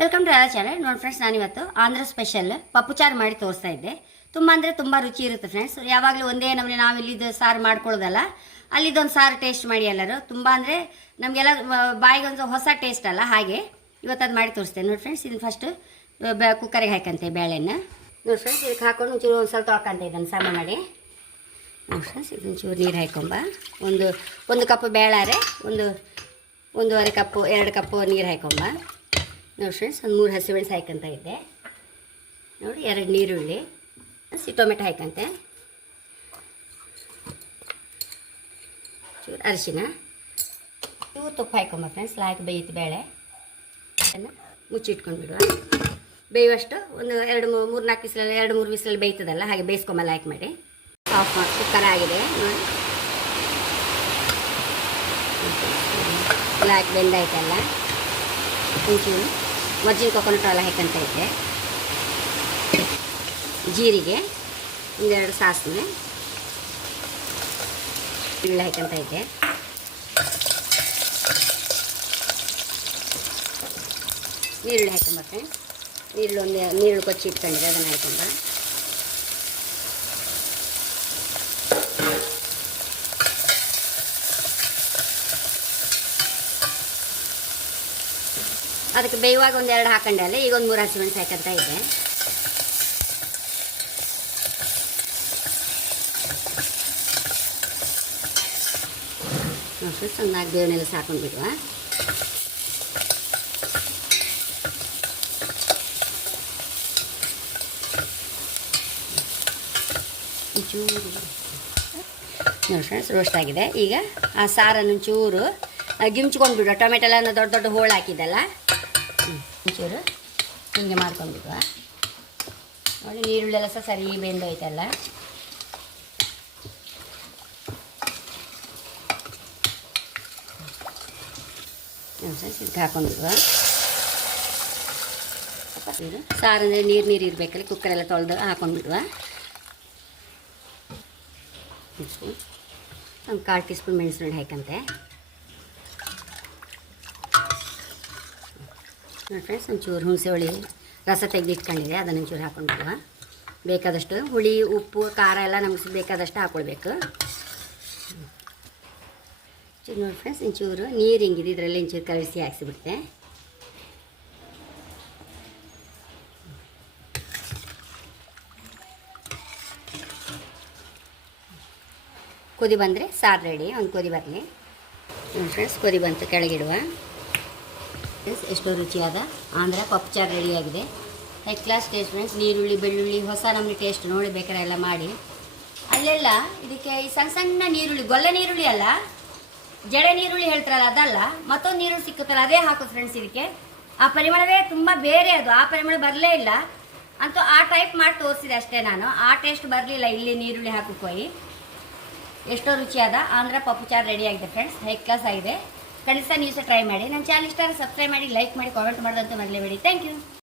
Welcome to ಎಲ್ಲ channel ನೋಡಿ friends ನಾನಿವತ್ತು ಆಂಧ್ರ ಸ್ಪೆಷಲ್ ಪಪ್ಪು ಚಾರ್ ಮಾಡಿ ತೋರಿಸ್ತಾ ಇದ್ದೆ. ತುಂಬ ಅಂದರೆ ತುಂಬ ರುಚಿ ಇರುತ್ತೆ ಫ್ರೆಂಡ್ಸ್ ಯಾವಾಗಲೂ ಒಂದೇ ನಮಗೆ ನಾವು ಇಲ್ಲಿದ್ದು ಸಾರು ಮಾಡ್ಕೊಳ್ಳೋದಲ್ಲ. ಅಲ್ಲಿದ್ದೊಂದು ಸಾರು ಟೇಸ್ಟ್ ಮಾಡಿ ಎಲ್ಲರೂ. ತುಂಬ ಅಂದರೆ ನಮಗೆಲ್ಲ ಬಾಯಿಗೊಂದು ಹೊಸ ಟೇಸ್ಟ್ ಅಲ್ಲ. ಹಾಗೆ ಇವತ್ತು ಅದು ಮಾಡಿ ತೋರಿಸ್ತೇನೆ. ನೋಡಿ ಫ್ರೆಂಡ್ಸ್ ಇದನ್ನು ಫಸ್ಟು ಕುಕ್ಕರಿಗೆ ಹಾಕಂತೆ ಬೇಳೆನ ನೋಡಿ ಫ್ರೆಂಡ್ಸ್ ಇದಕ್ಕೆ ಹಾಕೊಂಡು ಒಂಚೂರು ಒಂದು ಸ್ವಲ್ಪ ಹಾಕಂತೆ ಇದನ್ನು ಸಮ ಮಾಡಿ. ನೋಡಿ ಫ್ರೆಂಡ್ಸ್ ಇದೊಂಚೂರು ನೀರು ಹಾಕೊಂಬ ಒಂದು ಒಂದು ಕಪ್ ಬೇಳಾರೆ ಒಂದು, ಒಂದೂವರೆ ಕಪ್ಪು, ಎರಡು ಕಪ್ಪು ನೀರು ಹಾಕೊಂಬ ನೋಡಿ ಫ್ರೆಂಡ್ಸ್ ಒಂದು ಮೂರು ಹಸಿಮೆಣಸು ಹಾಕಂತ ಇದ್ದೆ. ನೋಡಿ ಎರಡು ನೀರುಳ್ಳಿ, ಹಸಿ ಟೊಮೆಟೊ ಹಾಕಂತೆ. ಚೂರು ಅರಿಶಿನ. ಚೂರು ತುಪ್ಪ ಹಾಕೊಂಬ ಫ್ರೆಂಡ್ಸ್ ಲಾಯ್ಕ್ ಬೇಯಿತು ಬೇಳೆ. ಮುಚ್ಚಿಟ್ಕೊಂಡು ಬಿಡುವ. ಬೇಯುವಷ್ಟು ಒಂದು ಎರಡು ಮೂರು ನಾಲ್ಕು ಬಿಸಿಲಲ್ಲಿ ಎರಡು ಮೂರು ಬಿಸಿಲಲ್ಲಿ ಬೇಯ್ತದಲ್ಲ, ಹಾಗೆ ಬೇಯಿಸ್ಕೊಂಬ ಹಾಕಿ ಮಾಡಿ. ಆಫ್ ಮಾಡಿ ಕುಕ್ಕರ್ ಆಗಿದೆ ನೋಡಿ. ಲಾಯ್ಕ್ ಬೆಂದಾಯ್ತಲ್ಲ. ಒಂಚೂರು ವರ್ಜಿನ್ ಕೊಕೊನಟ್ ಆಯಿಲ್ ಹಾಕಂತ ಇದ್ದೆ. ಜೀರಿಗೆ, ಒಂದೆರಡು ಸಾಸಿವೆ, ಈರುಳ್ಳಿ ಹಾಕಂತ ಇದ್ದೆ. ನೀರುಳ್ಳಿ ಹಾಕೊಂಬತ್ತೆ ನೀರುಳ್ಳಿ ಒಂದು, ನೀರುಳ್ಳಿ ಕೊಚ್ಚಿ ಇಟ್ಕೊಂಡಿದ್ದೆ, ಅದನ್ನು ಹಾಕೊಂಬ ಅದಕ್ಕೆ ಬೇಯುವಾಗ ಒಂದು ಎರಡು ಹಾಕೊಂಡೆ ಅಲ್ಲ, ಈಗ ಒಂದು ಮೂರು ಹಸಿಮೆಣಸು ಹಾಕಂತ ಇದೆ. ನಾಲ್ಕು ಬೇವನೆಲ್ಲ ಸಾಕೊಂಡು ಬಿಡುವ ಫ್ರೆಂಡ್ಸ್ ರೋಸ್ಟ್ ಆಗಿದೆ. ಈಗ ಆ ಸಾರನ್ನು ಚೂರು ಗಿಮ್ಚ್ಕೊಂಡು ಬಿಡುವ ಎಲ್ಲ ದೊಡ್ಡ ದೊಡ್ಡ ಹೋಳು ಹಾಕಿದ್ದಲ್ಲ? ಒಂಚೂರು ಹಿಂಗೆ ಮಾಡ್ಕೊಂಡ್ಬಿಡುವ ನೋಡಿ, ನೀರುಳ್ಳೆಲ್ಲ ಸಹ ಸರಿ ಬೆಂದೋಯ್ತಲ್ಲ. ಇದಕ್ಕೆ ಹಾಕೊಂಡ್ಬಿಡುವ ಇದು ಸಾರು ಅಂದರೆ ನೀರು ನೀರು ಇರಬೇಕಲ್ಲ ಕುಕ್ಕರೆಲ್ಲ ತೊಳೆದು ಹಾಕೊಂಡ್ಬಿಡುವ ಒಂದು ಕಾಲು ಟೀ ಸ್ಪೂನ್ ಮೆಣಸಿನ ಹಾಕಂತೆ. ನೋಡಿ ಫ್ರೆಂಡ್ಸ್ ಒಂಚೂರು ಹುಣಸೆ ಹುಳಿ ರಸ ತೆಗೆದಿಟ್ಕೊಂಡಿದೆ, ಅದನ್ನು ಒಂಚೂರು ಹಾಕೊಂಡ್ಬಿಡುವ. ಬೇಕಾದಷ್ಟು ಹುಳಿ, ಉಪ್ಪು, ಖಾರ ಎಲ್ಲ ನಮಗೆ ಬೇಕಾದಷ್ಟು ಹಾಕ್ಕೊಳ್ಬೇಕು ಚೂರು ನೋಡಿ ಫ್ರೆಂಡ್ಸ್ ಒಂಚೂರು ನೀರು ಹಿಂಗಿದೆ, ಇದರಲ್ಲಿ ಒಂಚೂರು ಕಲಸಿ ಹಾಕ್ಸಿಬಿಡ್ತೆ. ಕುದಿ ಬಂದರೆ ಸಾರು ರೆಡಿ, ಒಂದು ಕುದಿ ಬರಲಿ. ಫ್ರೆಂಡ್ಸ್ ಕುದಿ ಬಂತು ಕೆಳಗಿಡುವ. ಫ್ರೆಂಡ್ಸ್ ಎಷ್ಟೋ ರುಚಿಯಾದ ಆಂಧ್ರ ಪಪ್ಪು ಚಾರ್ ರೆಡಿಯಾಗಿದೆ ಹೈ ಕ್ಲಾಸ್ ಟೇಸ್ಟ್ ಫ್ರೆಂಡ್ಸ್ ನೀರುಳ್ಳಿ, ಬೆಳ್ಳುಳ್ಳಿ, ಹೊಸ ನಮ್ಮ ಟೇಸ್ಟ್ ನೋಡಿ ಬೇಕಾದ್ರೆ ಎಲ್ಲ ಮಾಡಿ. ಅಲ್ಲೆಲ್ಲ ಇದಕ್ಕೆ ಈ ಸಣ್ಣ ಸಣ್ಣ ನೀರುಳ್ಳಿ, ಗೊಲ್ಲ ನೀರುಳ್ಳಿ ಅಲ್ಲ? ಜಡ ನೀರುಳ್ಳಿ ಹೇಳ್ತಾರಲ್ಲ, ಅದಲ್ಲ. ಮತ್ತೊಂದು ನೀರುಳ್ಳಿ ಸಿಕ್ಕುತ್ತಲ್ಲ, ಅದೇ ಹಾಕು ಫ್ರೆಂಡ್ಸ್ ಇದಕ್ಕೆ. ಆ ಪರಿಮಳವೇ ತುಂಬ ಬೇರೆ ಅದು. ಆ ಪರಿಮಳ ಬರಲೇ ಇಲ್ಲ. ಅಂತೂ ಆ ಟೈಪ್ ಮಾಡಿ ತೋರಿಸಿದೆ ಅಷ್ಟೇ ನಾನು. ಆ ಟೇಸ್ಟ್ ಬರಲಿಲ್ಲ, ಇಲ್ಲಿ ನೀರುಳ್ಳಿ ಹಾಕೋಕೋಯಿ. ಎಷ್ಟೋ ರುಚಿಯಾದ ಆಂಧ್ರ ಪಪ್ಪು ಚಾರ್ ರೆಡಿ ಆಗಿದೆ ಫ್ರೆಂಡ್ಸ್ ಹೈ ಕ್ಲಾಸ್ ಆಗಿದೆ. ಖಂಡಿತ ನೀವು ಟ್ರೈ ಮಾಡಿ. ನನ್ನ ಚಾನಲ್ ಇಷ್ಟ ಸಬ್ಸ್ಕ್ರೈಬ್ ಮಾಡಿ ಲೈಕ್ ಮಾಡಿ ಕಾಮೆಂಟ್ ಮಾಡೋದಂತ ಮರಲೇಬೇಡಿ. Thank you